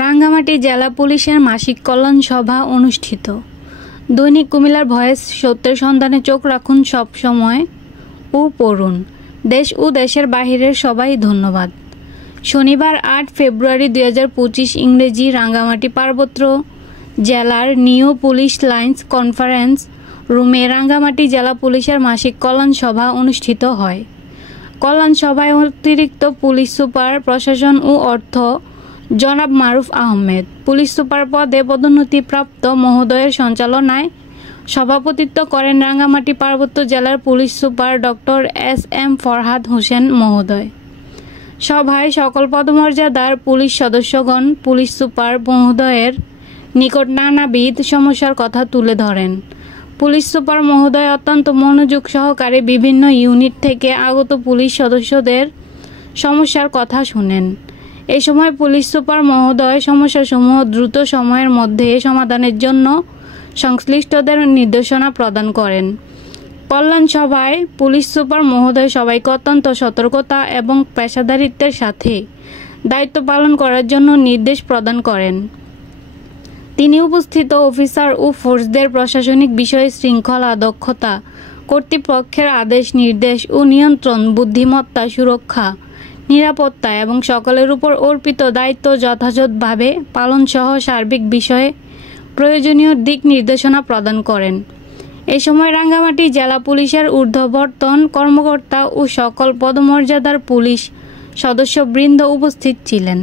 রাঙ্গামাটি জেলা পুলিশের মাসিক কল্যাণ সভা অনুষ্ঠিত। দৈনিক কুমিল্লার ভয়েস, সত্যের সন্ধানে চোখ রাখুন সব সময় ও পড়ুন। দেশ ও দেশের বাহিরের সবাই ধন্যবাদ। শনিবার ৮ ফেব্রুয়ারি ২০২৫ ইংরেজি রাঙ্গামাটি পার্বত্য জেলার নিউ পুলিশ লাইন্স কনফারেন্স রুমে রাঙ্গামাটি জেলা পুলিশের মাসিক কল্যাণ সভা অনুষ্ঠিত হয়। কল্যাণ সভায় অতিরিক্ত পুলিশ সুপার প্রশাসন ও অর্থ জনাব মারুফ আহমেদ, পুলিশ সুপার পদে পদোন্নতিপ্রাপ্ত মহোদয়ের সঞ্চালনায় সভাপতিত্ব করেন রাঙ্গামাটি পার্বত্য জেলার police super doctor SM. Farhad Hossain মহোদয়। সভায় সকল পদমর্যাদার পুলিশ সদস্যগণ পুলিশ সুপার মহোদয়ের নিকট নানাবিধ সমস্যার কথা তুলে ধরেন। পুলিশ সুপার মহোদয় অত্যন্ত মনোযোগ সহকারে বিভিন্ন ইউনিট থেকে আগত পুলিশ সদস্যদের সমস্যার কথা শুনেন। এ সময় পুলিশ সুপার মহোদয় সমস্যাসমূহ দ্রুত সময়ের মধ্যে সমাধানের জন্য সংশ্লিষ্টদের নির্দেশনা প্রদান করেন। কল্যাণ সভায় পুলিশ সুপার মহোদয় সবাইকে অত্যন্ত সতর্কতা এবং পেশাদারিত্বের সাথে দায়িত্ব পালন করার জন্য নির্দেশ প্রদান করেন। তিনি উপস্থিত অফিসার ও ফোর্সদের প্রশাসনিক বিষয়ে শৃঙ্খলা, দক্ষতা, কর্তৃপক্ষের আদেশ নির্দেশ ও নিয়ন্ত্রণ, বুদ্ধিমত্তা, সুরক্ষা, নিরাপত্তা এবং সকলের উপর অর্পিত দায়িত্ব যথাযথভাবে পালনসহ সার্বিক বিষয়ে প্রয়োজনীয় দিক নির্দেশনা প্রদান করেন। এ সময় রাঙ্গামাটি জেলা পুলিশের ঊর্ধ্বতন কর্মকর্তা ও সকল পদমর্যাদার পুলিশ সদস্যবৃন্দ উপস্থিত ছিলেন।